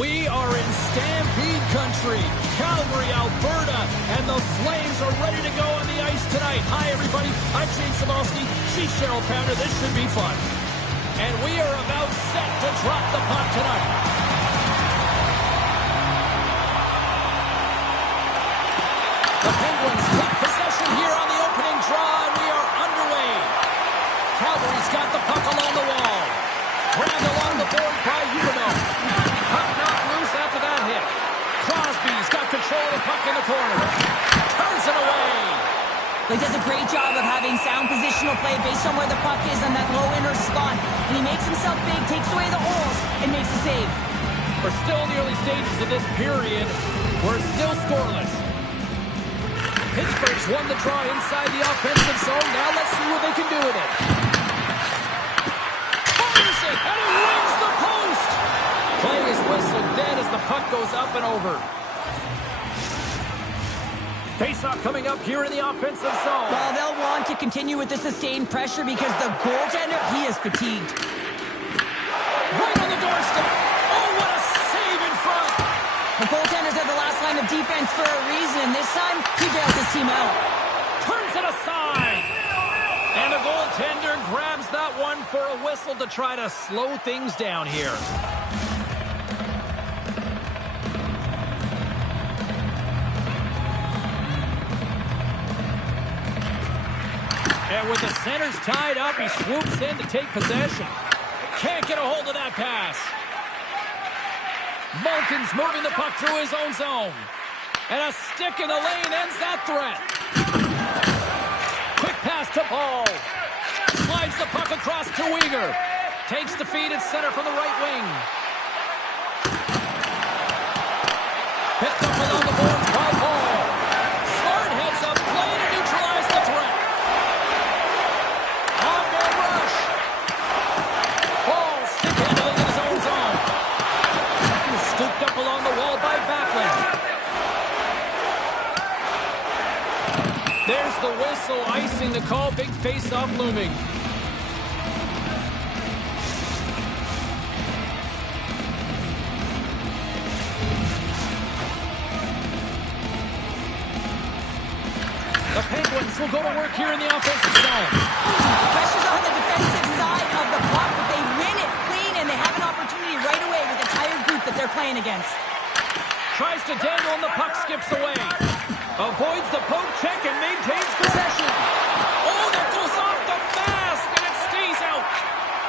We are in Stampede Country, Calgary, Alberta, and the Flames are ready to go on the ice tonight. Hi, everybody. I'm Shane Sabalski. She's Cheryl Pounder. This should be fun. And we are about set to drop the puck tonight. The Penguins take possession here on the opening draw, and we are underway. Calgary's got the puck along the wall. Grabbed along the board by Uno. Puck knocked loose after that hit. Crosby's got control of the puck in the corner. Turns it away. He does a great job of having sound positional play based on where the puck is on that low inner slot. And he makes himself big, takes away the holes, and makes a save. We're still in the early stages of this period. We're still scoreless. Pittsburgh's won the draw inside the offensive zone. Now let's see what they can do with it. Fires it, and it rings the post. Play is whistled dead as the puck goes up and over. Face-off coming up here in the offensive zone. Well, they'll want to continue with the sustained pressure because the goaltender, he is fatigued. Right on the doorstep. Oh, what a save in front. The goaltender's at the last line of defense for a reason. This time, he bails his team out. Turns it aside. And the goaltender grabs that one for a whistle to try to slow things down here. And with the centers tied up, he swoops in to take possession. Can't get a hold of that pass. Malkin's moving the puck through his own zone. And a stick in the lane ends that threat. Quick pass to Paul. Slides the puck across to Uyghur. Takes the feed at center from the right wing. Picked up along the boards by Paul. Smart heads up play to neutralize the threat. On-goal rush. Paul stick handling in his own zone. Scooped up along the wall by Backlund. There's the whistle, icing the call. Big face-off looming. The Penguins will go to work here in the offensive zone. Pressure's on the defensive side of the puck, but they win it clean, and they have an opportunity right away with the tired group that they're playing against. Tries to dangle, and the puck skips away. Avoids the poke check and maintains possession. Oh, that goes off the mask, and it stays out.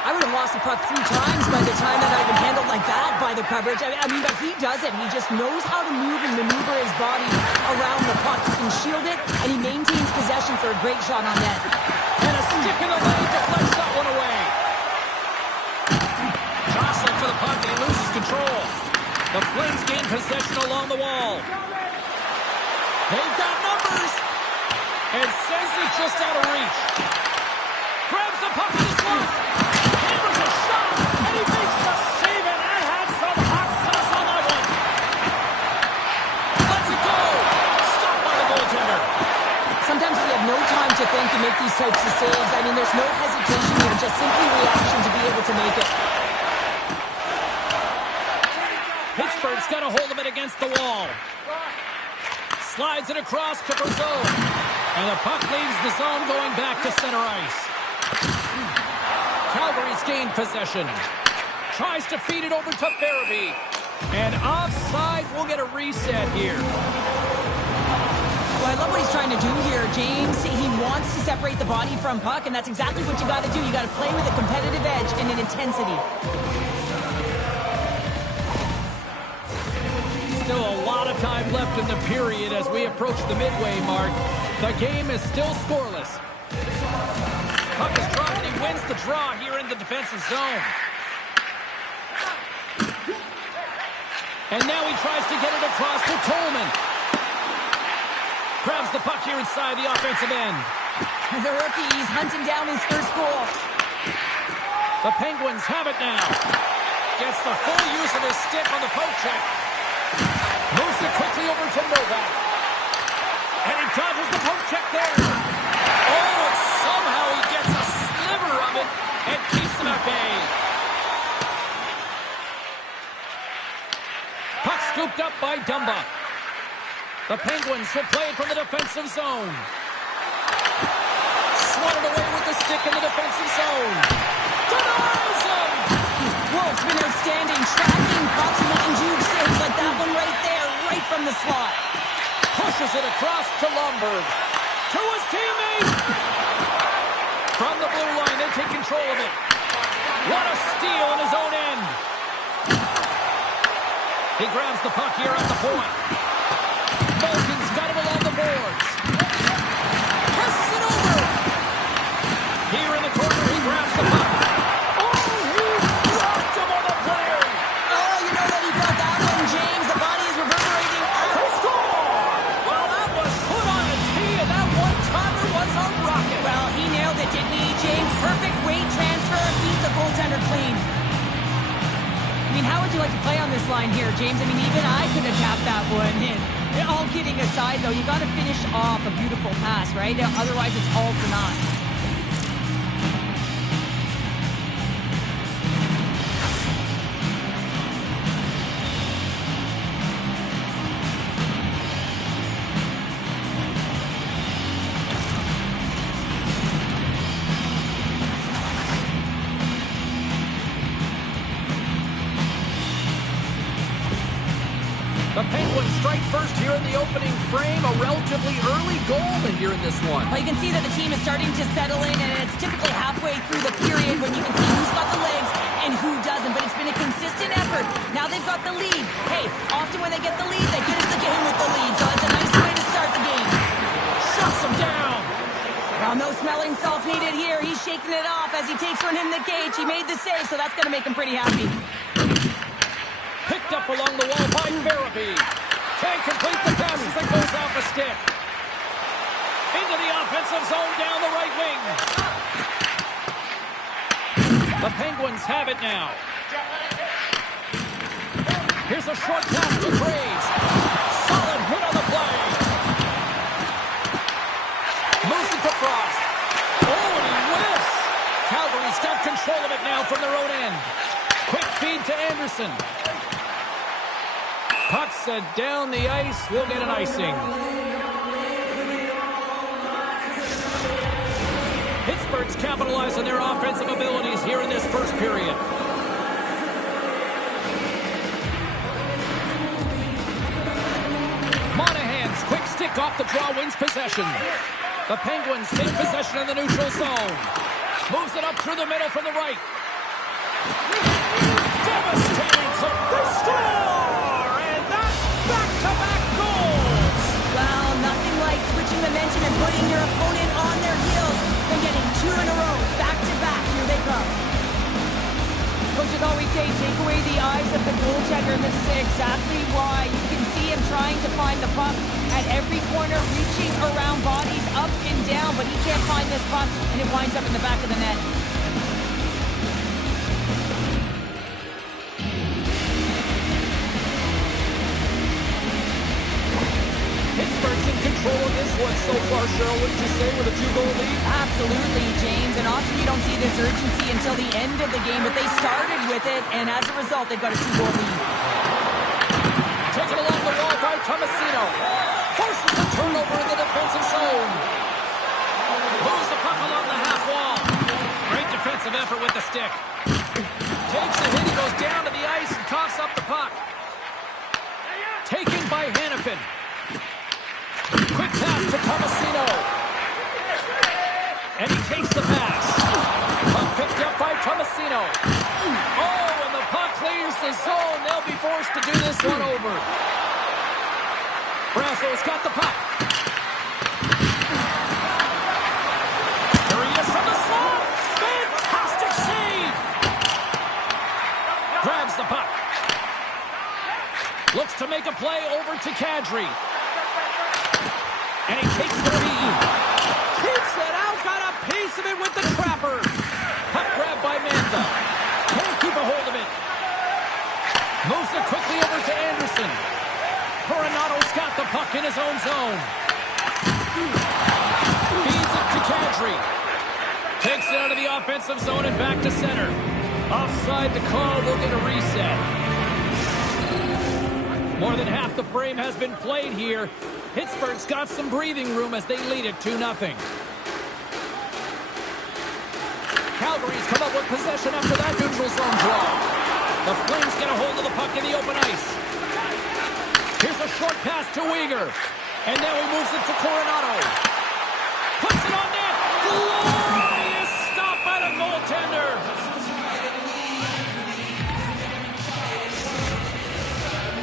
I would have lost the puck 3 times by the time that I've been handled like that by the coverage. I mean, but he does it. He just knows how to move and maneuver his body around the puck. He can shield it, and he maintains possession for a great shot on net. And a stick in the lane deflects that one away. Jostling for the puck, and he loses control. The Flames gain possession along the wall. They've got numbers. And says it's just out of reach. Grabs the puck in the slot. Hammers a shot. And he makes the save. And that had some hot sauce on that one. Lets it go. Stopped by the goaltender. Sometimes we have no time to think and make these types of saves. I mean, there's no hesitation here. Just simply reaction to be able to make it. Pittsburgh's got a hold of it against the wall. Slides it across to Brazeau. And the puck leaves the zone going back to center ice. Calgary's gained possession. Tries to feed it over to Farabee. And offside, we'll get a reset here. Well, I love what he's trying to do here, James. He wants to separate the body from puck, and that's exactly what you got to do. You got to play with a competitive edge and an intensity. Still a lot of time left in the period as we approach the midway mark. The game is still scoreless. Puck is dropped and he wins the draw here in the defensive zone. And now he tries to get it across to Coleman. Grabs the puck here inside the offensive end. The rookie, he's hunting down his first goal. The Penguins have it now. Gets the full use of his stick on the poke check. Moves it quickly over to Novak. And he dodges the poke check there. Oh, and somehow he gets a sliver of it and keeps him at bay. Scooped up by Dumba. The Penguins will play it from the defensive zone. Swatted away with the stick in the defensive zone. Denies him! Wolf's been outstanding, tracking pucks and making huge saves like that one right there, right from the slot. Pushes it across to Lomberg. To his teammate! From the blue line, they take control of it. What a steal in his own end. He grabs the puck here at the point. Malkin's got it along the boards. Passes it over. Here in the corner, he grabs the puck. Oh, he dropped him on the play. Oh, you know that he got that one, James. The body is reverberating out. He scored! Well, that was put on a tee, and that one-timer was a rocket. Well, he nailed it, didn't he, James? Perfect weight transfer, beat the goaltender clean. I mean, how would you like to play on this line here, James? I mean, even I could have tapped that one in. All kidding aside, though, you got to finish off a beautiful pass, right? Otherwise, it's all for naught. The Penguins strike first here in the opening frame. A relatively early goal here in this one. Well, you can see that the team is starting to settle in, and it's typically halfway through the period when you can see who's got the legs and who doesn't. But it's been a consistent effort. Now they've got the lead. Hey, often when they get the lead, they finish the game with the lead. So it's a nice way to start the game. Shuts him down. Well, no smelling salts needed here. He's shaking it off as he takes one in the cage. He made the save, so that's going to make him pretty happy. Picked up along the wall by Barabee. Can't complete the pass as it goes off a stick. Into the offensive zone down the right wing. The Penguins have it now. Here's a short pass to Graves. Solid hit on the play. Moves it to Frost. Oh, and he whiffs. Calgary's got control of it now from their own end. Quick feed to Anderson. Puck set down the ice. We'll get an icing. Pittsburgh's capitalized on their offensive abilities here in this first period. Monahan's quick stick off the draw wins possession. The Penguins take possession in the neutral zone. Moves it up through the middle from the right. Devastating hook. They score! And that's back-to-back goals! Well, nothing like switching momentum and putting your opponent on their heels and getting two in a row, back-to-back. Here they come. Coaches always say, take away the eyes of the goaltender, and this is exactly why. You can see him trying to find the puck at every corner, reaching around bodies up and down, but he can't find this puck, and it winds up in the back of the net. Pittsburgh's in control of this one so far, Cheryl, wouldn't you say, with a 2-goal lead? Absolutely, James, and often you don't see this urgency until the end of the game, but they started with it, and as a result, they've got a 2-goal lead. Taken along the wall by Tomasino. Forces a turnover in the defensive zone. Moves the puck along the half wall. Great defensive effort with the stick. Takes a hit, he goes down to the ice and coughs up the puck. Taken by Hannafin. Quick pass to Tomasino. And he takes the pass. Puck picked up by Tomasino. Oh, and the puck clears the zone. They'll be forced to do this one over. Brasso's got the puck. There he is from the slot. Fantastic save. Grabs the puck. Looks to make a play over to Kadri. And he takes the feed. Keeps it out. Got a piece of it with the trapper. Puck grab by Mantha. Can't keep a hold of it. Moves it quickly over to Anderson. Coronato's got the puck in his own zone. Feeds it to Kadri. Takes it out of the offensive zone and back to center. Offside the call. We'll get a reset. More than half the frame has been played here. Pittsburgh's got some breathing room as they lead it 2-0. Calgary's come up with possession after that neutral zone draw. The Flames get a hold of the puck in the open ice. Here's a short pass to Weegar. And now he moves it to Coronado. Puts it on net. Glorious stop by the goaltender.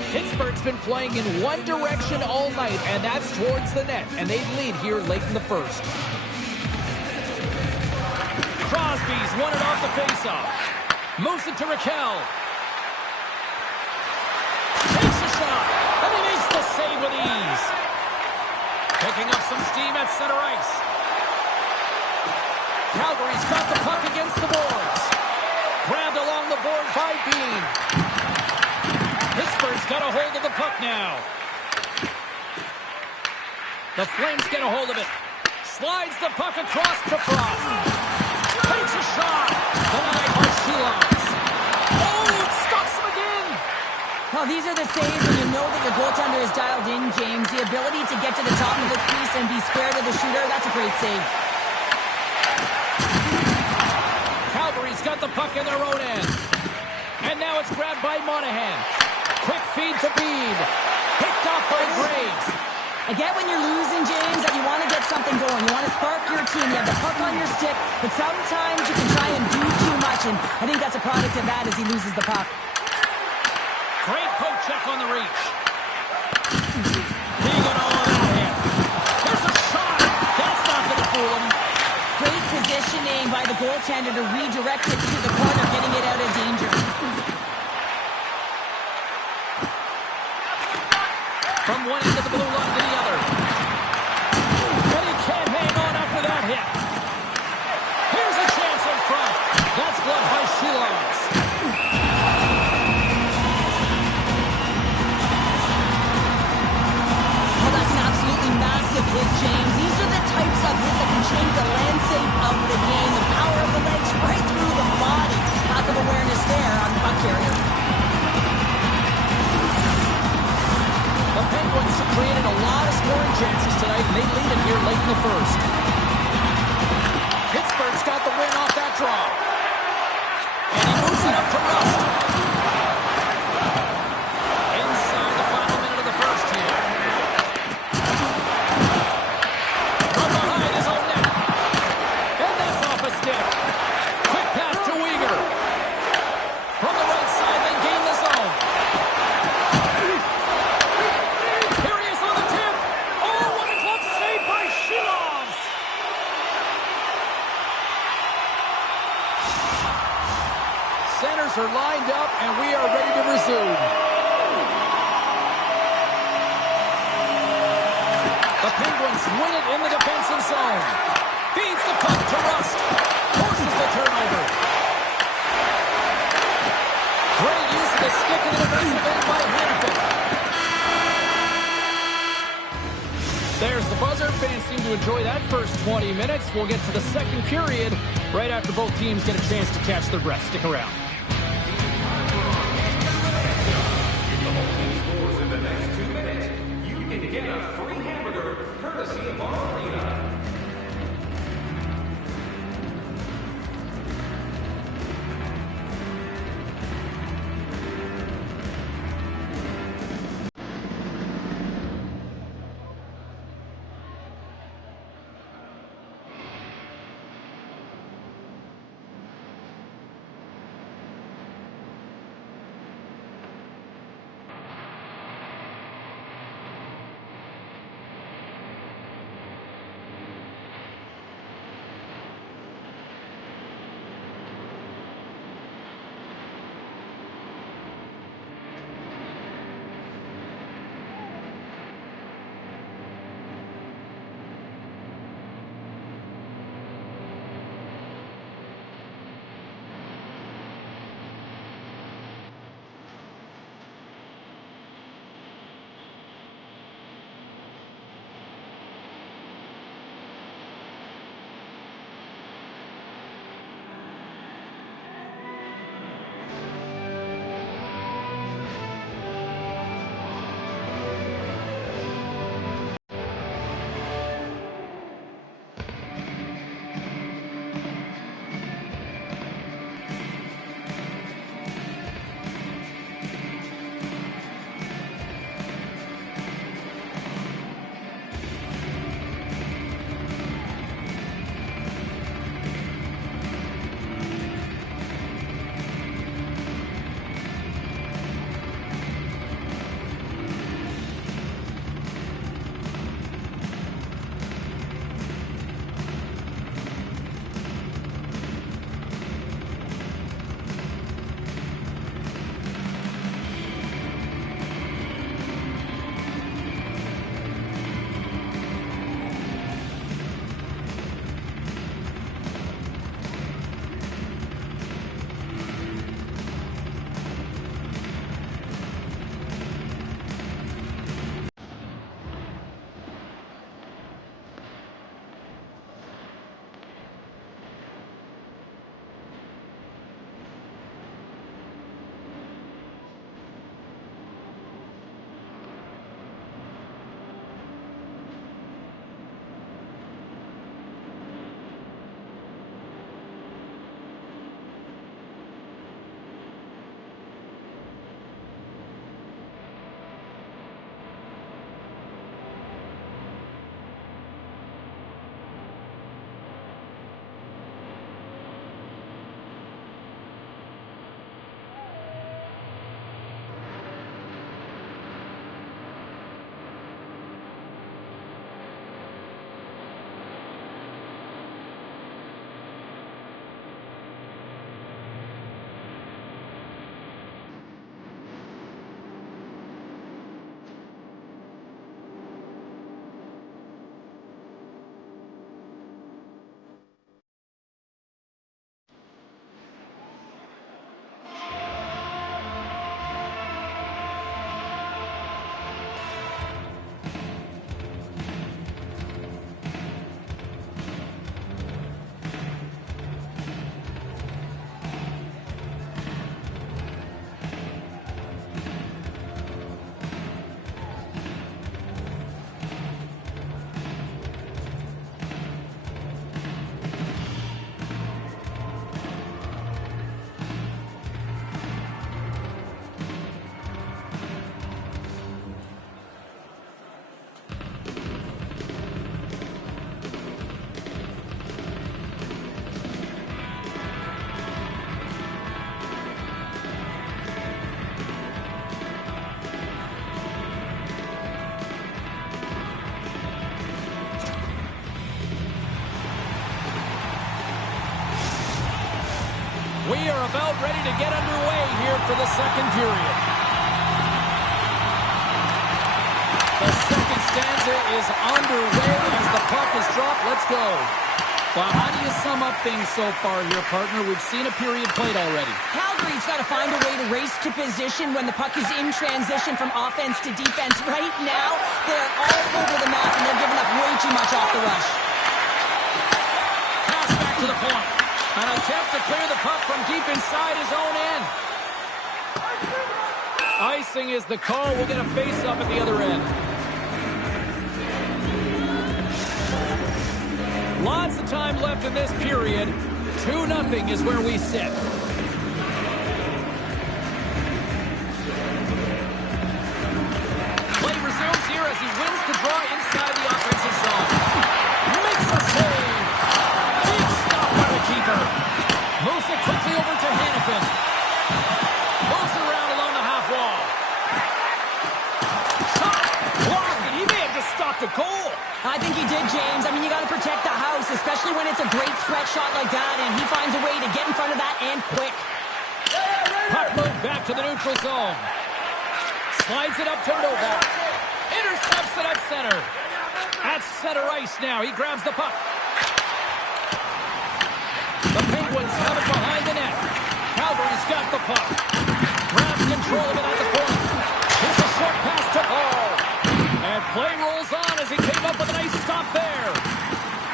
Pittsburgh's been playing in one direction all night, and that's towards the net. And they lead here late in the first. Crosby's won it off the faceoff. Moves it to Raquel. Takes a shot, and he makes the save with ease. Picking up some steam at center ice. Calgary's got the puck against the boards. Grabbed along the board by Bean. Pittsburgh's got a hold of the puck now. The Flames get a hold of it. Slides the puck across to Frost. Takes a shot. Denied by Bilance. Oh, it stops him again. Well, these are the saves when you know that your goaltender is dialed in, James. The ability to get to the top of the crease and be square to the shooter, that's a great save. Calgary's got the puck in their own end. And now it's grabbed by Monahan. Quick feed to Bede. Picked off by Graves. I get when you're losing, James, that you want to get something going. You want to spark your team. You have the puck on your stick. But sometimes you can try and do too much. And I think that's a product of that as he loses the puck. Great poke check on the reach. Egan all on that hit. There's a shot. That's not going to fool him. Great positioning by the goaltender to redirect it to the corner, getting it out of danger. From one end of the blue line to the other. And he can't hang on after that hit. Here's a chance in front. That's gloved by Bilance. Oh, that's an absolutely massive hit, James. These are the types of hits that can change the landscape of the game. The power of the legs right through the body. Lack of awareness there on the puck carrier. The Penguins have created a lot of scoring chances tonight, and they lead it here late in the first. Pittsburgh's got the win off that draw. And he moves it up to Rust. Inside the final minute of the first here. From behind his own net. And that's off a stick. Quick pass to Weegar. From the right side, they gain the zone. Centers are lined up, and we are ready to resume. The Penguins win it in the defensive zone. Feeds the puck to Rust. Forces the turnover. Great use of the stick in the defensive end by Hannafin. There's the buzzer. Fans seem to enjoy that first 20 minutes. We'll get to the second period right after both teams get a chance to catch their breath. Stick around. about ready to get underway here for the second period. The second stanza is underway as the puck is dropped. Let's go. Well, how do you sum up things so far here, partner? We've seen a period played already. Calgary's got to find a way to race to position when the puck is in transition from offense to defense. Right now, they're all over the map, and they're giving up way too much off the rush. Pass back to the point. An attempt to clear the puck from deep inside his own end. Icing is the call. We'll get a face-up at the other end. Lots of time left in this period. 2-0 is where we sit. Play resumes here as he wins the draw inside the offensive zone. Makes a save. Big stop by the keeper. Moves it quickly over to Hannafin. Moves around along the half wall. Shot. Blocked, and he may have just stopped a goal. I think he did, James. I mean, you got to protect the house, especially when it's a great threat shot like that, and he finds a way to get in front of that and quick. Puck moved back to the neutral zone. Slides it up to Novak. Intercepts it at center. At center ice now. He grabs the puck. The Penguins have it behind the net. Calgary's got the puck. Grabs control of it at the point. Here's a short pass to Paul. And play rolls on as he came up with a nice stop there.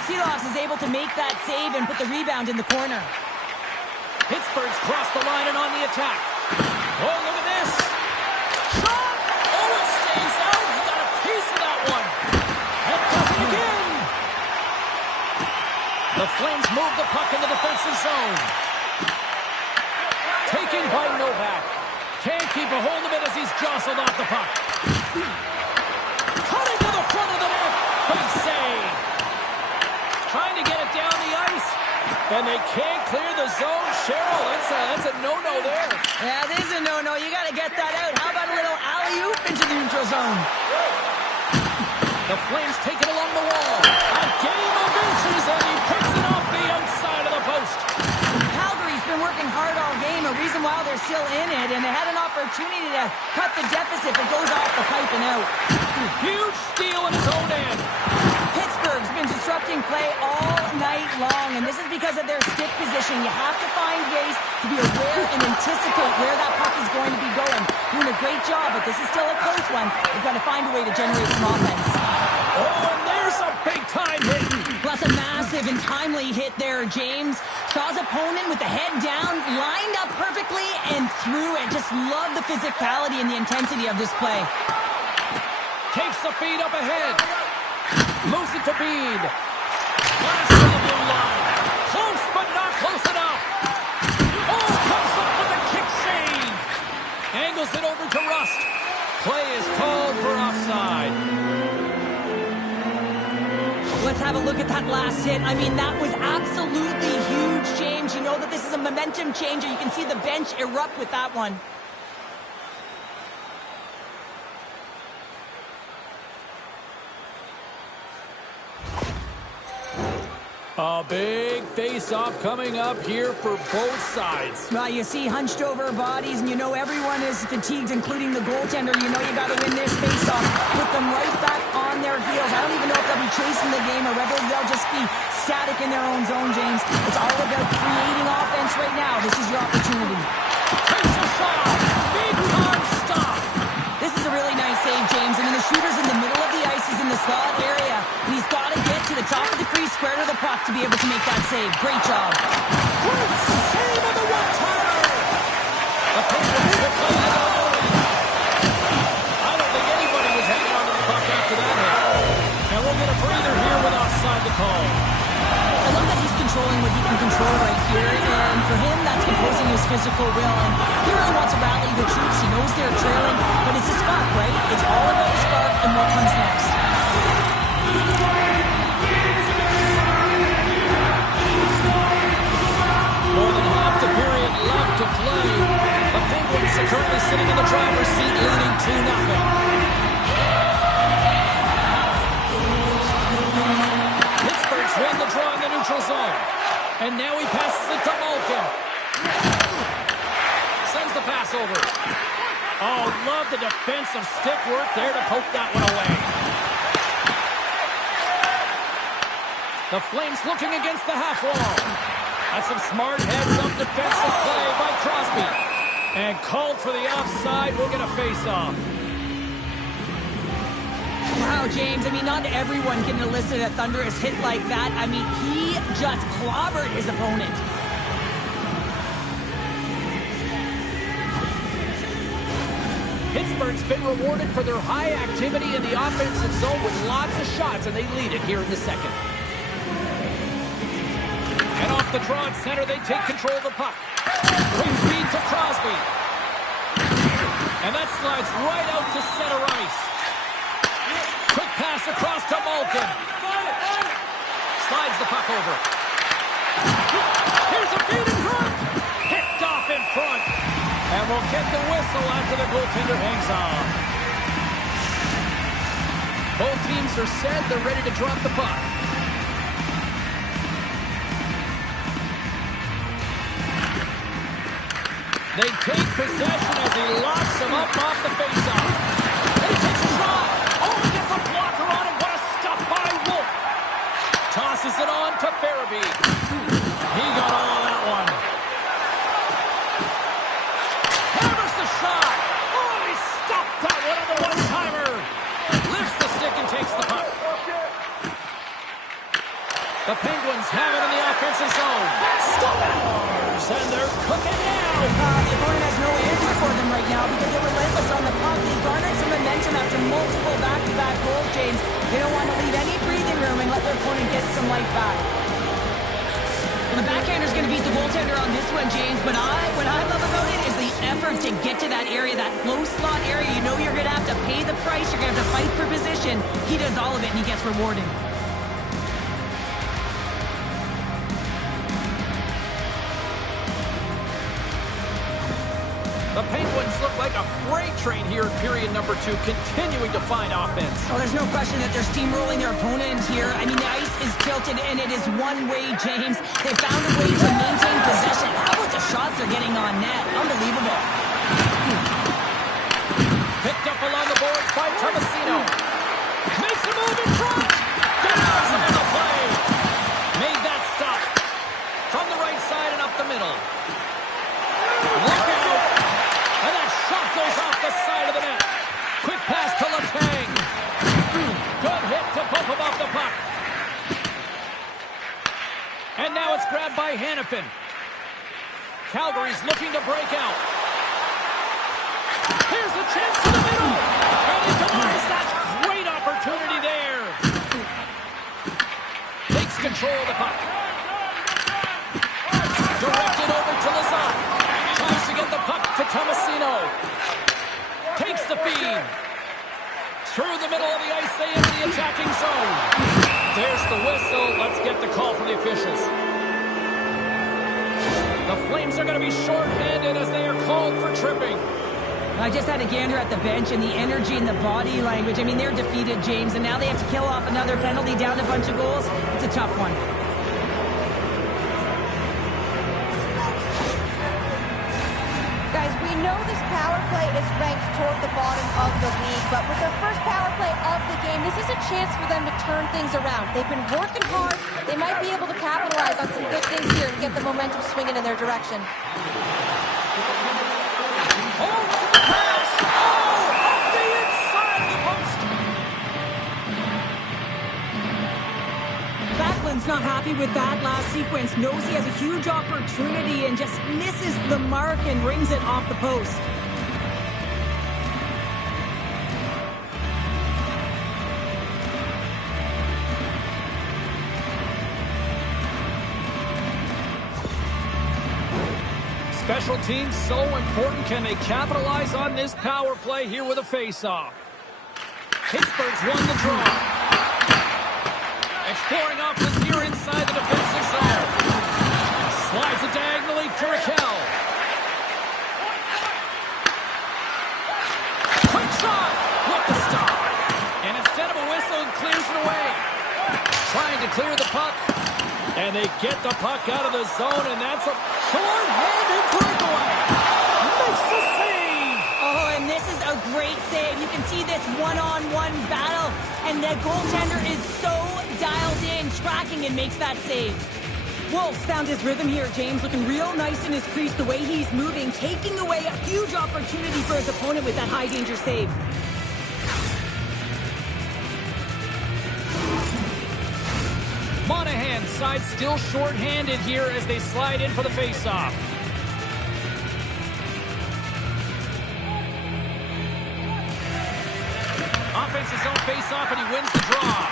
Seeloff is able to make that save and put the rebound in the corner. Pittsburgh's crossed the line and on the attack. Oh, look at this. Shot! Oh, it stays out. He got a piece of that one. And does it again. The Flames move the puck in the defensive zone. Taken by Novak. Can't keep a hold of it as he's jostled off the puck. Cutting to the front of the net. Big save. Trying to get it down the ice. And they can't clear the zone. Cheryl, that's a no-no there. Yeah, it is a no-no. You got to get that out. How about a little alley-oop into the neutral zone? The Flames take it along the wall. A game of inches, and he puts it off the outside of the post. Calgary's been working hard all game, a reason why they're still in it, and they had an opportunity to cut the deficit, but goes off the pipe and out. Huge steal in his own end. Pittsburgh's been disrupting play all night long, and this is because of their stick position. You have to find ways to be aware and anticipate where that puck is going to be going. Doing a great job, but this is still a close one. They've got to find a way to generate some offense. Oh, and there's a big-time hit. Plus a massive and timely hit there, James. Saw his opponent with the head down, lined up perfectly, and threw it. Just love the physicality and the intensity of this play. Takes the feed up ahead. Moves it to Bead. Blast to the blue line. Close, but not close enough. Oh, comes up with a kick save. Angles it over to Rust. Play is called for offside. Let's have a look at that last hit. I mean, that was absolutely huge, James. You know that this is a momentum changer. You can see the bench erupt with that one. A big face-off coming up here for both sides. Well, you see hunched over bodies, and you know everyone is fatigued, including the goaltender. You know you got to win this face-off. Put them right back on their heels. I don't even know if they'll be chasing the game or whether they'll just be static in their own zone, James. It's all about creating offense right now. This is your opportunity. Takes a shot. Big time stop. This is a really nice save, James. I mean, the shooter's in the middle of the ice. He's in the slot area, and he's got to get to the top of the crease, square to the puck to be able to make that save. Great job. Great save on the one-timer. The Penguins have played it all in. I don't think anybody was hanging on to the puck after that hit. And we'll get a breather here with offside the call. I love that he's controlling what he can control right here, and for him, that's imposing his physical will, and he really wants to rally the troops. He knows they're trailing, but it's a spark, right? It's all about the spark and what comes next. More than half the period left to play. The Penguins are currently sitting in the driver's seat, leading 2-0. Pittsburgh's won the draw in the neutral zone. And now he passes it to Malkin. defensive stick work there to poke that one away. The Flames looking against the half wall. That's some smart heads-up defensive play by Crosby. And called for the offside. We'll get a face-off. Wow, James, I mean, not everyone can elicit a thunderous hit like that. I mean, he just clobbered his opponent. Pittsburgh's been rewarded for their high activity in the offensive zone with lots of shots, and they lead it here in the second. And off the draw at center, they take control of the puck. Quick feed to Crosby. And that slides right out to center ice. Quick pass across to Malkin. Slides the puck over. Here's a feed in front. Picked off in front. And we'll get the whistle after the goaltender hangs on. Both teams are set. They're ready to drop the puck. They take possession as he locks him up off the faceoff. And he takes a shot. Oh, he gets a blocker on it. What a stop by Wolf. Tosses it on to Farabee. He got all of that one. Hammers the shot. Oh, he stopped that one on the one-timer. Lifts the stick and takes the puck. The Penguins have it in the offensive zone. Stars, and they're cooking now. The opponent has no answer for them right now because they're relentless on the puck. They garnered some momentum after multiple back-to-back goals, James. They don't want to leave any breathing room and let their opponent get some life back. Well, the backhander's going to beat the goaltender on this one, James, but what I love about it is the effort to get to that area, that low slot area. You know you're going to have to pay the price. You're going to have to fight for position. He does all of it, and he gets rewarded. The Penguins look like a freight train here in period number 2, continuing to find offense. Oh, there's no question that they're steamrolling their opponent here. I mean, the ice is tilted, and it is one way, James. They found a way to maintain possession. How about the shots they're getting on net? Unbelievable. Picked up along the boards by Tomasino. Makes a move in front. Denies him on the play. Made that stop. From the right side and up the middle. Look out. And that shot goes off the side of the net. Quick pass to Letang. Good hit to bump him off the puck. And now it's grabbed by Hanifin. Calgary's looking to break out. Here's a chance to the middle. And he denies that great opportunity there. Takes control of the puck. Directed over to Lazar. Tries to get the puck to Tomasino. Takes the feed. Through the middle of the ice, they enter the attacking zone. There's the whistle. Let's get the call from the officials. The Flames are going to be short-handed as they are called for tripping. I just had a gander at the bench and the energy and the body language. I mean, they're defeated, James, and now they have to kill off another penalty, down a bunch of goals. It's a tough one. Guys, we know this power play is ranked toward the bottom of the league, but with their first power play of the game, this is a chance for them to turn things around. They've been working hard. They might be able to capitalize on some good things here and get the momentum swinging in their direction. Oh, look at the pass! Oh, off the inside of the post! Backlund's not happy with that last sequence. Knows he has a huge opportunity and just misses the mark and rings it off the post. Special teams so important. Can they capitalize on this power play here with a face-off? Pittsburgh's won the draw. Exploring options here inside the defensive zone. Slides it diagonally to Raquel. Quick shot with the stop. And instead of a whistle, it clears it away. Trying to clear the puck. And they get the puck out of the zone, and that's a short-handed breakaway. Makes the save. Oh, and and this is a great save. You can see this one-on-one battle, and the goaltender is so dialed in, tracking, and makes that save. Wolves found his rhythm here, James, looking real nice in his crease, the way he's moving, taking away a huge opportunity for his opponent with that high-danger save. Monahan's side still short-handed here as they slide in for the face-off. Offense his own face-off, and he wins the draw.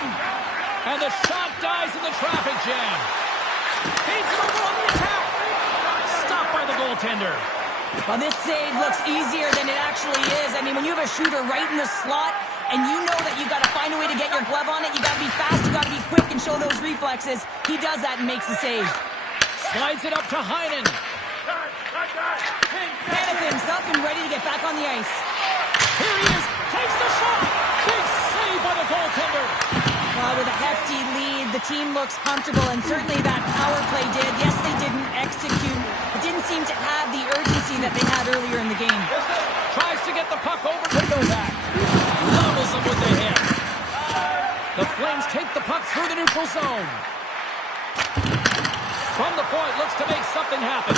And the shot dies in the traffic jam. Feeds him over on the attack. Stopped by the goaltender. Well, this save looks easier than it actually is. I mean, when you have a shooter right in the slot, and you know that you got to find a way to get your glove on it, you got to be fast, you got to be quick, and show those reflexes. He does that and makes the save. Slides it up to Heinen. Hannifin's up and ready to get back on the ice. Here he is. Takes the shot. Big save by the goaltender. With a hefty lead, the team looks comfortable, and certainly that power play did. Yes, they didn't execute. It didn't seem to have the urgency that they had earlier in the game. Tries to get the puck over to Novak. Levels him with the hit. The Flames take the puck through the neutral zone. From the point, looks to make something happen.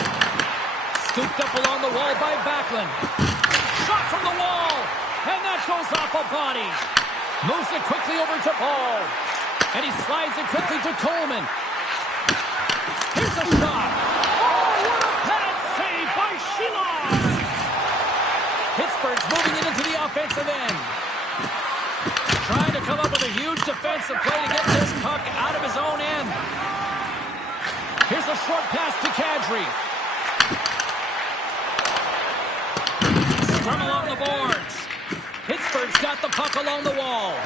Scooped up along the wall by Backlund. Shot from the wall, and that goes off a body. Moves it quickly over to Paul. And he slides it quickly to Coleman. Here's a shot. Oh, what a pad save by Shilas. Pittsburgh's moving it into the offensive end. Trying to come up with a huge defensive play to get this puck out of his own end. Here's a short pass to Kadri. Scrum along the boards. Pittsburgh's got the puck along the wall.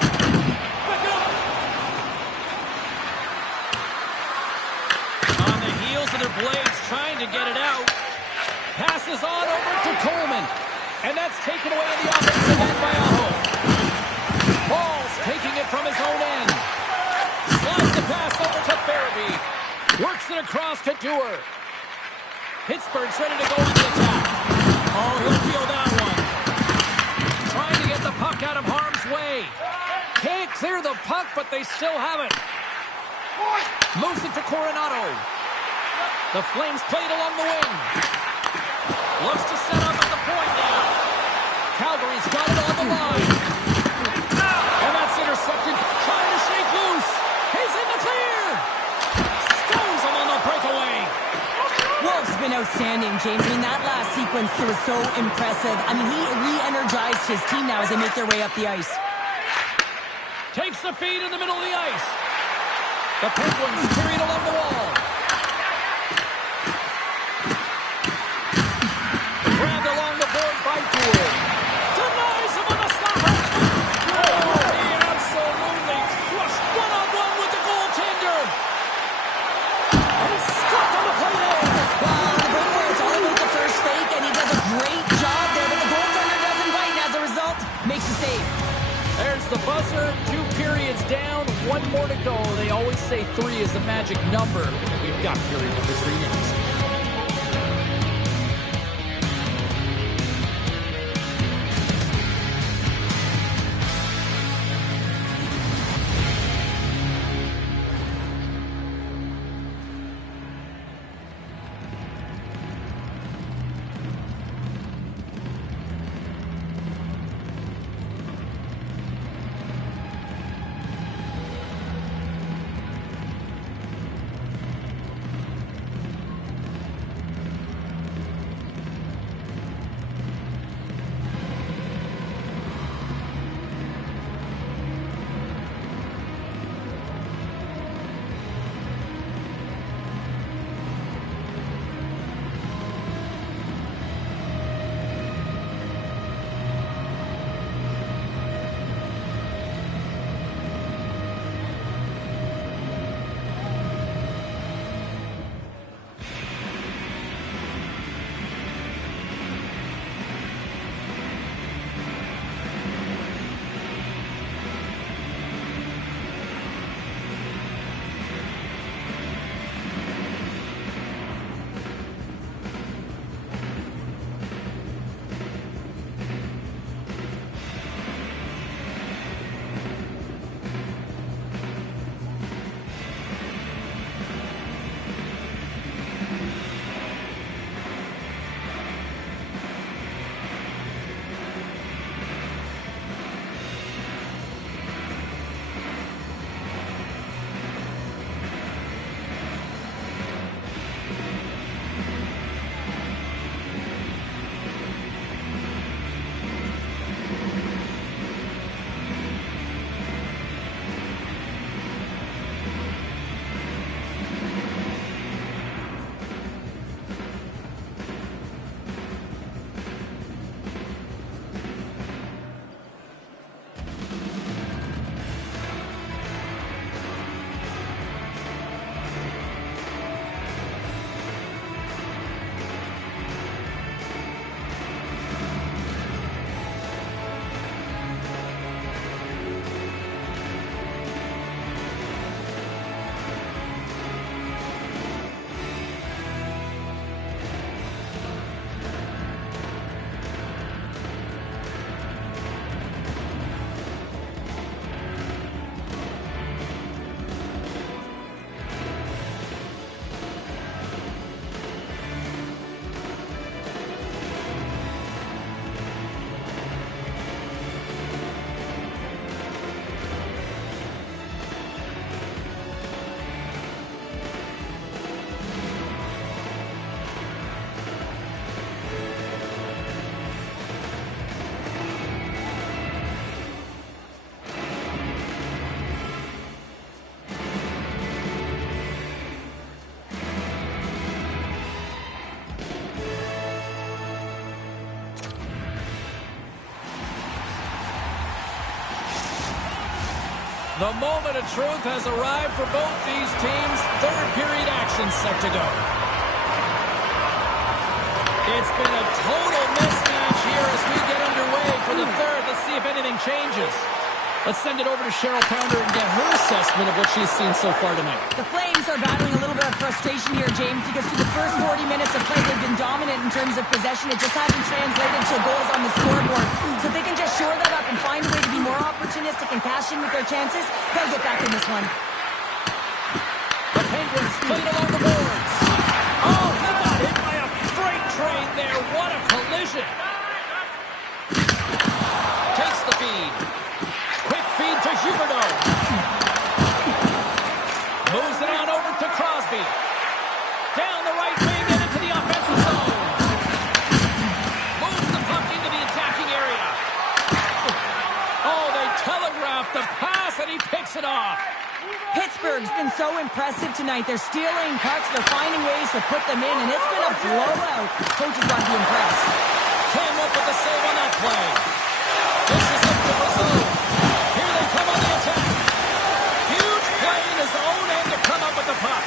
On the heels of their blades, trying to get it out. Passes on over to Coleman. And that's taken away in the offensive end by Aho. Paul's taking it from his own end. Slides the pass over to Farabee. Works it across to Dewar. Pittsburgh's ready to go on the attack. Oh, he'll feel that one. Trying to get the puck out of harm's way. Can't clear the puck, but they still have it. Moves it to Coronado. The Flames play it along the wing. Looks to set up at the point now. Calgary's got it on the line. And that's intercepted. Trying to shake loose. He's in the clear. Stones him on the breakaway. Wolf's been outstanding, James. I mean, that last sequence was so impressive. I mean, he re-energized his team now as they make their way up the ice. Takes the feed in the middle of the ice. The Penguins carried along the wall. Grabbed along the board by Gould. Denies him on the slapper. Oh, he absolutely crushed one-on-one with the goaltender. And stuck on the play there. Well, the breakaway, it's all about the first fake, and he does a great job there, but the goaltender doesn't bite, and as a result, makes a save. There's the buzzer. 2 periods down. 1 more to go. They always say 3 is the magic number. We've got period number 3 next. The moment of truth has arrived for both these teams. Third period action set to go. It's been a total mismatch here as we get underway for the third. Let's see if anything changes. Let's send it over to Cheryl Pounder and get her assessment of what she's seen so far tonight. The Flames are battling a little bit of frustration here, James, because through the first 40 minutes of play, they've been dominant in terms of possession. It just hasn't translated to goals on the scoreboard. So if they can just shore that up and find a way to be more opportunistic and cash in with their chances, they'll get back in this one. The Penguins played along the boards. Oh, he got hit by a freight train there. What a collision. Takes the feed. Quick feed to Huberdeau. Moves it on over to Crosby. Down the right wing and into the offensive zone. Moves the puck into the attacking area. Oh, they telegraphed the pass and he picks it off. Pittsburgh's been so impressive tonight. They're stealing pucks. They're finding ways to put them in, and it's been a blowout. Coach has got to be impressed. Came up with the save on that play. This is up to Brazil. Here they come on the attack. Huge play in his own end to come up with the puck.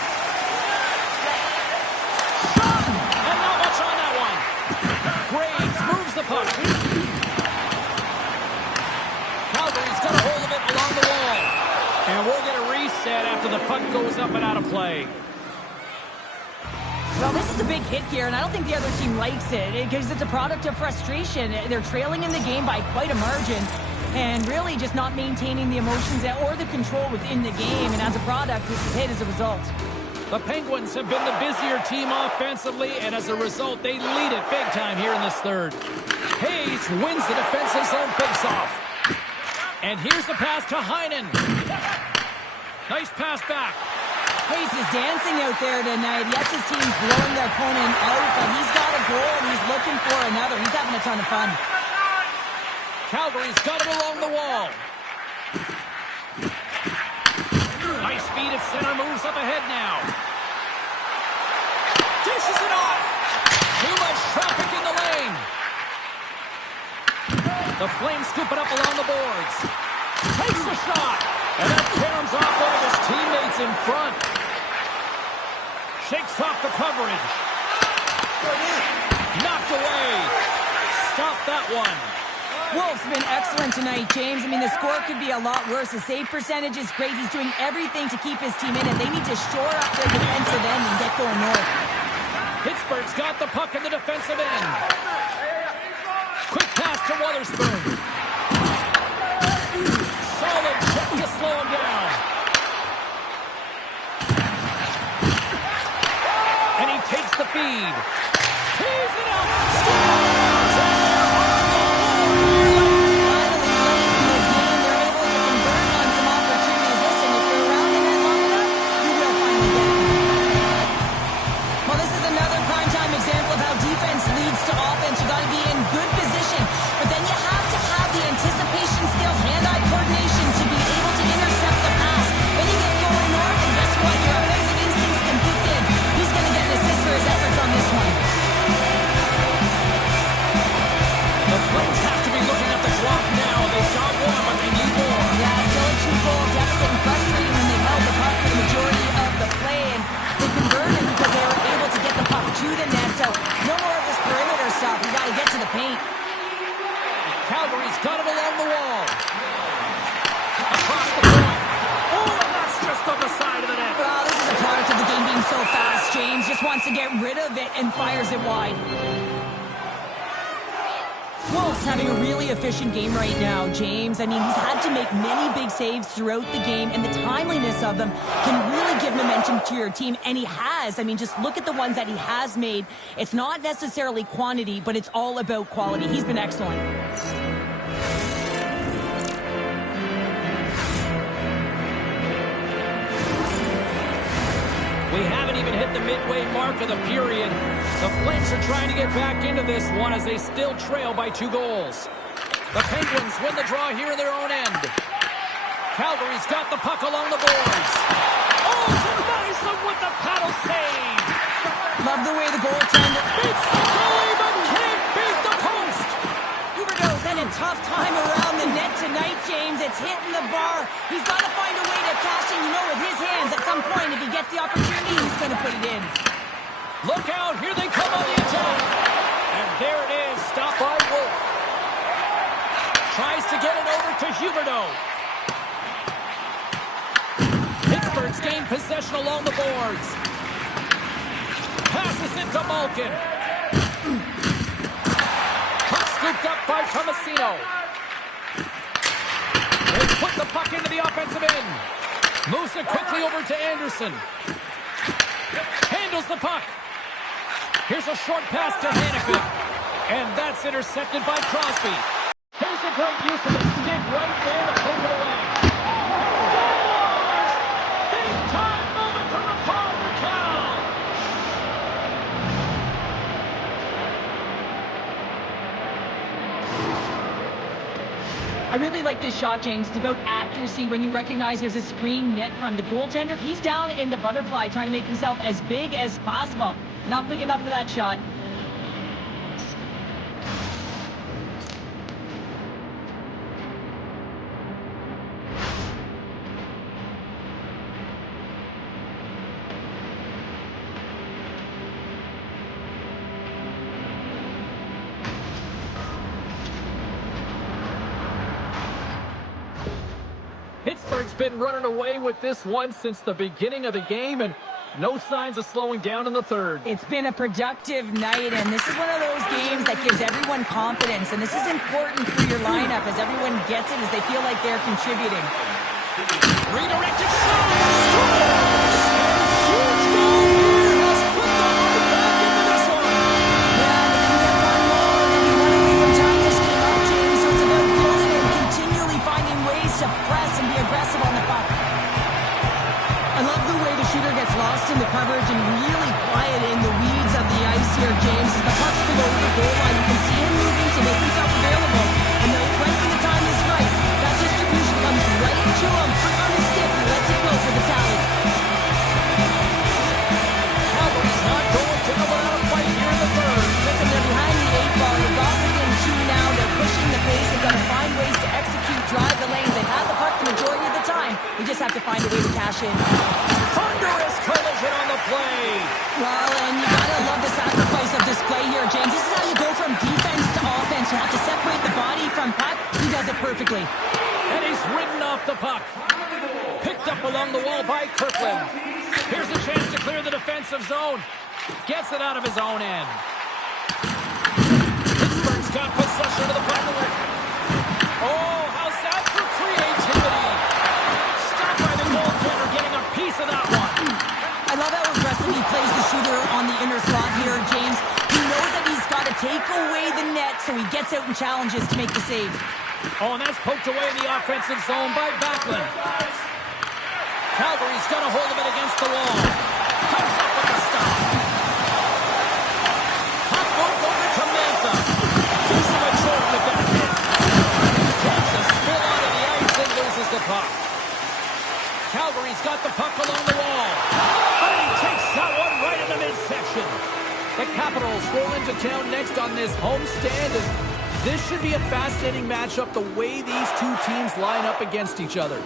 Shot! And not much on that one. Graves moves the puck. Calgary's got a hold of it along the wall. And we'll get a reset after the puck goes up and out of play. Well, this is a big hit here, and I don't think the other team likes it because it's a product of frustration. They're trailing in the game by quite a margin and really just not maintaining the emotions or the control within the game. And as a product, this is hit as a result. The Penguins have been the busier team offensively, and as a result, they lead it big time here in this third. Hayes wins the defensive zone faceoff. And here's the pass to Heinen. Nice pass back. Hayes is dancing out there tonight. Yes, his team's blowing their opponent out, but he's got a goal and he's looking for another. He's having a ton of fun. Calgary's got it along the wall. Nice feed at center, moves up ahead now. Dishes it off. Too much traffic in the lane. The Flames scoop it up along the boards. Takes the shot. And that caroms off one of his teammates in front. Shakes off the coverage. Knocked away. Stop that one. Wolf's been excellent tonight, James. I mean, the score could be a lot worse. The save percentage is great. He's doing everything to keep his team in, and they need to shore up their defensive end and get going north. Pittsburgh's got the puck in the defensive end. Quick pass to Wotherspoon. Solid check to slow him down. And he takes the feed. Tees it up. Scores! And they're on the board. Finally, late in the game, they're able to convert on some opportunities. Listen, if you're around the net long enough, you will finally get it. Well, this is another primetime example of how defense leads to offense. You got to be in good position, but then you have to have the anticipation skills, hand-eye coordination to be able to intercept the pass. Then you get going north, and guess what? Your offensive instincts can kick in. He's going to get an assist for his efforts on this one. The Flames have to be looking at the clock now. They've got one, but they need more. Yeah, still a 2-goal deficit and frustrating when they've held the puck for the majority of the play, and they converted because they were able to get the puck to the net. So no more of this perimeter stuff. We got to get to the paint. Calgary's got it along the wall. Across the point. Oh, and that's just on the side of the net. Well, this is a product of the game being so fast. James just wants to get rid of it and fires it wide. Wolf's having a really efficient game right now, James. I mean, he's had to make many big saves throughout the game, and the timeliness of them can really give momentum to your team, and he has. I mean, just look at the ones that he has made. It's not necessarily quantity, but it's all about quality. He's been excellent. We haven't even hit the midway mark of the period. The Flames are trying to get back into this one as they still trail by 2 goals. The Penguins win the draw here in their own end. Calgary's got the puck along the boards. Oh, denies them with the paddle save. Love the way the goaltender Beats the goalie, but can't beat the post. Huberdeau's had a tough time around the net tonight, James. it's hitting the bar. He's got to find a way to cash in, you know, with his hands. At some point, if he gets the opportunity, he's going to put it in. Look out, here they come on the attack. And there it is, stopped by Wolf. Tries to get it over to Huberdeau. Pittsburgh's gained possession along the boards. Passes it to Malkin. Puck scooped up by Tomasino. They put the puck into the offensive end. Moves it quickly over to Anderson. Handles the puck. Here's a short pass to Hannigan. And that's intercepted by Crosby. Here's a great use of the stick right there to poke it away. Big time moment from the forward Cal. I really like this shot, James. It's about accuracy when you recognize there's a screen net from the goaltender. He's down in the butterfly trying to make himself as big as possible. Not big enough for that shot. Pittsburgh's been running away with this one since the beginning of the game, and no signs of slowing down in the third. It's been a productive night, and this is one of those games that gives everyone confidence, and this is important for your lineup as everyone gets it, as they feel like they're contributing. Redirected shot! Huge goal here! Let's put the right back into this one! Yeah, they can get one more, and you want to leave them time this game up, James, so it's about building and continually finding ways to press and be aggressive on the puck. I love the way the shooter gets lost in the coverage and really quiet in the weeds of the ice here, James. As the puck's below the goal line, you can see him moving to make himself available. And when the time is right, that distribution comes right to him, quick on his stick, and lets it go for the tally. Calgary's not going to know how to fight here in the third. Listen, they're behind the 8 ball. They've got within 2 now. They're pushing the pace. They've got to find ways to execute, drive the lanes. They've had the puck the majority of the time. They just have to find a way to cash in. Thunderous collision on the play. Well, and you gotta love the sacrifice of this play here, James. This is how you go from defense to offense. You have to separate the body from puck. He does it perfectly. And he's ridden off the puck. Picked up along the wall by Kirkland. Here's a chance to clear the defensive zone. Gets it out of his own end. Pittsburgh's got possession of the puck. Oh, how's that for creativity? Stopped by the goaltender, getting a piece of that one. I love how aggressive he plays the shooter on the inner slot here, James. He knows that he's got to take away the net, so he gets out and challenges to make the save. Oh, and that's poked away in the offensive zone by Backlund. Calgary's got a hold of it against the wall. Comes up with a stop. Puck moved over to Mantha. Gives him a choke with that hit. Takes a spill out of the ice and loses the puck. Calgary's got the puck along the wall. And he takes that one right in the midsection. The Capitals roll into town next on this homestand, and this should be a fascinating matchup the way these two teams line up against each other.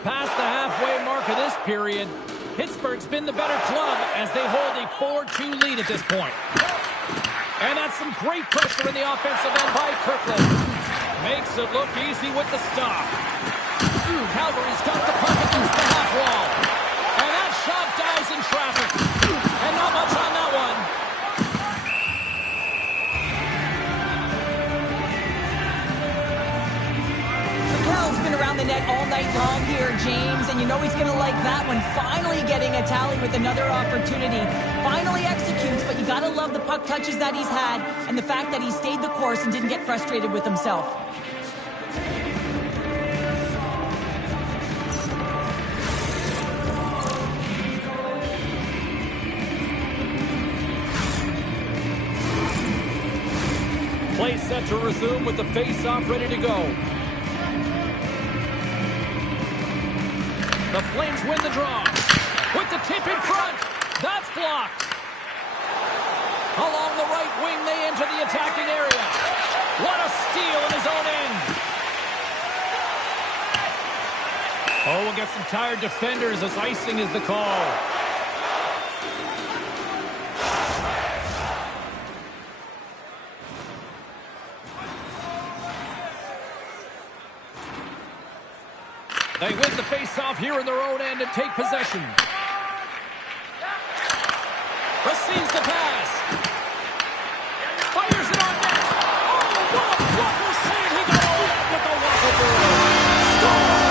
Past the halfway mark of this period, Pittsburgh's been the better club as they hold a 4-2 lead at this point. And that's some great pressure in the offensive end by Kirkland. Makes it look easy with the stop. Calgary's got the puck against the half wall. And that shot dies in traffic. And not much on that one. Cal's been around the net all night long here, James, and you know he's going to like that one. Finally getting a tally with another opportunity. Finally executes, but you got to love the puck touches that he's had and the fact that he stayed the course and didn't get frustrated with himself. Play set to resume with the face-off ready to go. The Flames win the draw. With the tip in front. That's blocked. Along the right wing, they enter the attacking area. What a steal in his own end. Oh, we'll get some tired defenders as icing is the call. They win the face-off here in their own end and take possession. Receives the pass. Fires it on net. Oh, what a blocker save. He got all that with the waffle board. Score!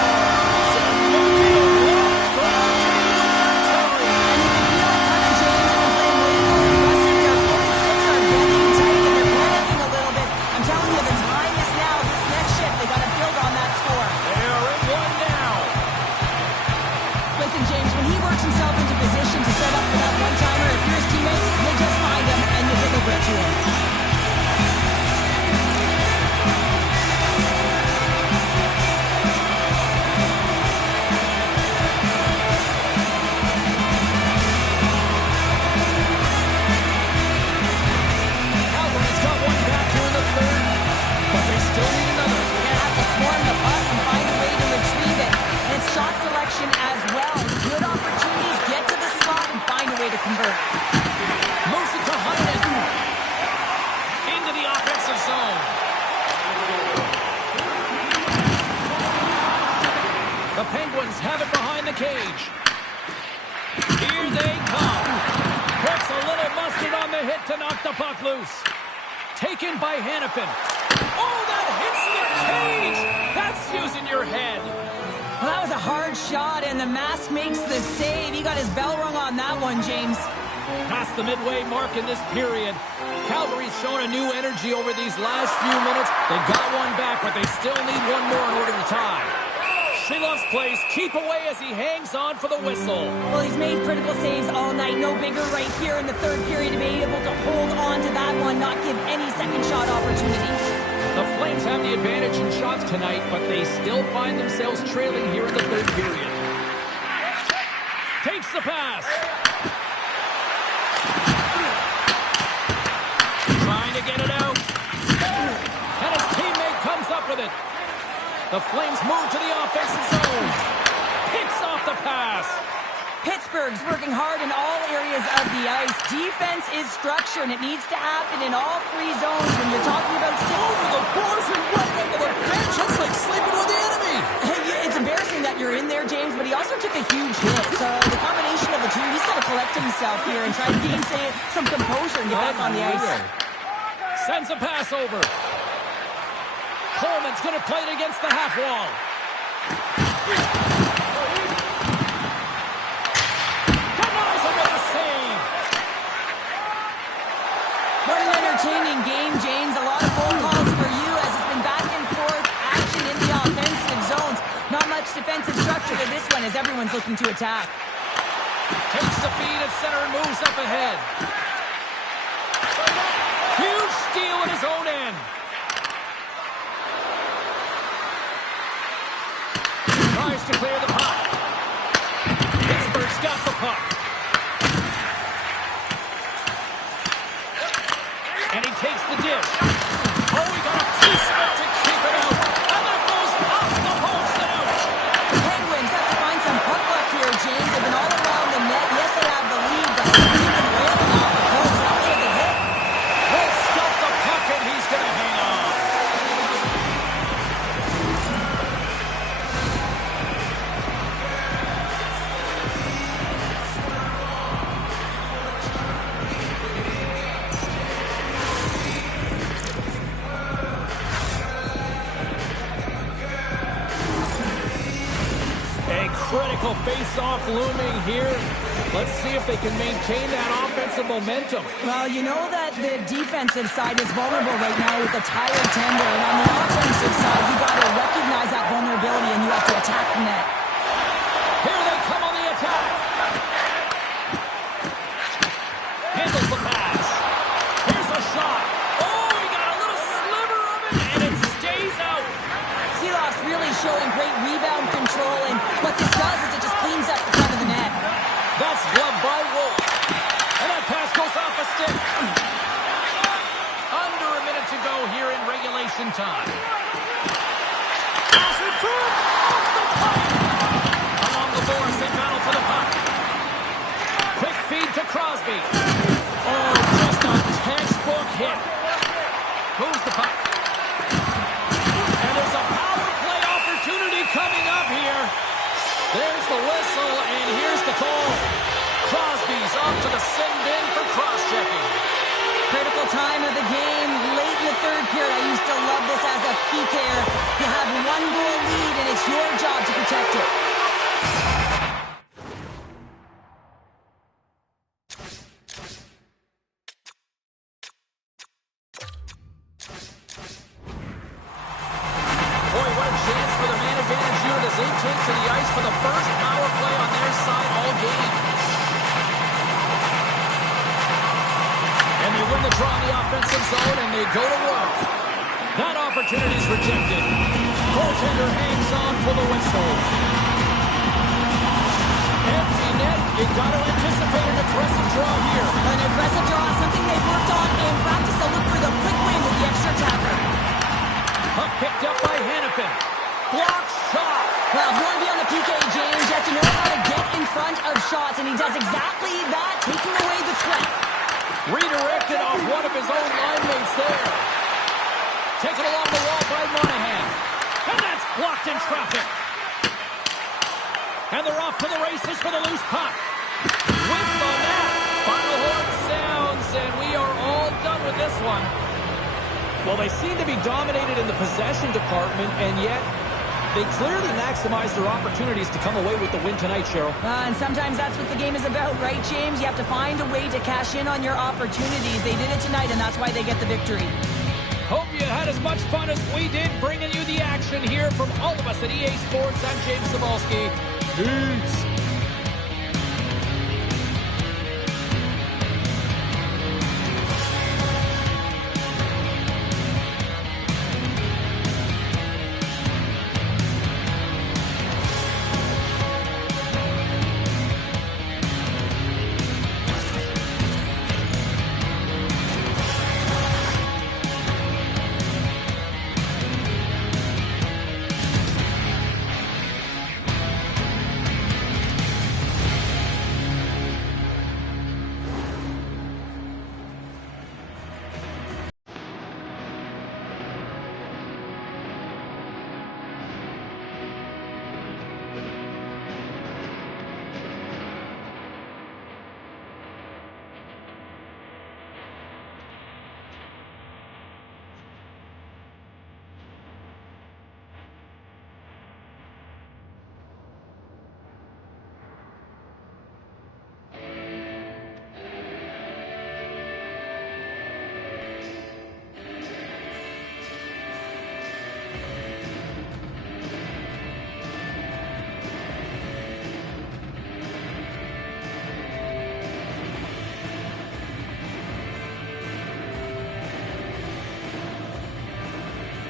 Himself into position to set up for that one-timer. If you're his teammate, you just find him and you deliver it to him. Calgary's got one back here in the third, but they still need another. You're going to have to swarm the puck and find a way to retrieve it. And it's shot selection as well. Good opportunities, get to the slot and find a way to convert. Moves it to Hunter. Into the offensive zone. The Penguins have it behind the cage. Here they come. Puts a little mustard on the hit to knock the puck loose. Taken by Hannafin. Oh, that hits the cage. That's using your head. Well, that was a hard shot, and the mask makes the save. He got his bell rung on that one, James. Past the midway mark in this period. Calgary's shown a new energy over these last few minutes. They got one back, but they still need one more in order to tie. Shilov's plays keep away as he hangs on for the whistle. Well, he's made critical saves all night. No bigger right here in the third period to be able to hold on to that one, not give any second shot opportunities. The Flames have the advantage in shots tonight, but they still find themselves trailing here in the third period. Takes the pass. Trying to get it out. And his teammate comes up with it. The Flames move to the offensive zone. Picks off the pass. Pittsburgh's working hard in all areas of the ice. Defense is structure, and it needs to happen in all three zones when you're talking about over the boards and right under the bench. It's like sleeping with the enemy. It's embarrassing that you're in there, James, but he also took a huge hit. So the combination of the two, he's got to collect himself here and try to gain some composure and get back on the ice. Sends a pass over. Coleman's going to play it against the half wall. What an entertaining game, James. A lot of phone calls for you as it's been back and forth action in the offensive zones. Not much defensive structure to this one as everyone's looking to attack. Takes the feed at center and moves up ahead. Huge steal at his own end. Tries to clear the puck. Pittsburgh's got the puck. And he takes the dish. Oh, he got a piece of it to keep it out. And that goes off the post and out. The Penguins have to find some puck luck here, James. They've been all around the net. Yes, they have the lead, but they've been railing off the post. Not able to hit. Will stuff the puck and he's going to hang on. Critical face-off looming here. Let's see if they can maintain that offensive momentum. Well, you know that the defensive side is vulnerable right now with the tired tender. And on the offensive side, you got to recognize that vulnerability and you have to attack the net. Here they come on the attack. Handles the pass. Here's a shot. Oh, he got a little sliver of it, and it stays out. Seeloff's really showing great rebound control, and what this does is it just cleans up the front of the net. That's gloved by Wolf. And that pass goes off a stick. Under a minute to go here in regulation time. Pass returns off the pipe. There's the whistle, and here's the call. Crosby's off to the sin bin for cross-checking. Critical time of the game, late in the third period. I used to love this as a PKer. You have one goal lead, and it's your job to protect it. Boy, what a chance for the man advantage unit as they take to the ice for the first power play on their side all game. And they win the draw in the offensive zone, and they go to work. That opportunity's rejected. Goaltender hangs on for the whistle. Empty net. You got to anticipate an aggressive draw here. An aggressive draw, something they've worked on in practice. They'll look for the quick win with the extra tackler. Puck picked up by Hannafin. Block shot. Well, if you want to be on the PK, James, you have to know how to get in front of shots, and he does exactly that, taking away the threat. Redirected off one of his own line mates there. Taken along the wall by Monahan. And that's blocked in traffic. And they're off to the races for the loose puck. Whiffs on that. Final horn sounds, and we are all done with this one. Well, they seem to be dominated in the possession department, and yet they clearly maximize their opportunities to come away with the win tonight, Cheryl. And sometimes that's what the game is about, right, James? You have to find a way to cash in on your opportunities. They did it tonight, and that's why they get the victory. Hope you had as much fun as we did bringing you the action here from all of us at EA Sports. I'm James Cebulski. Peace.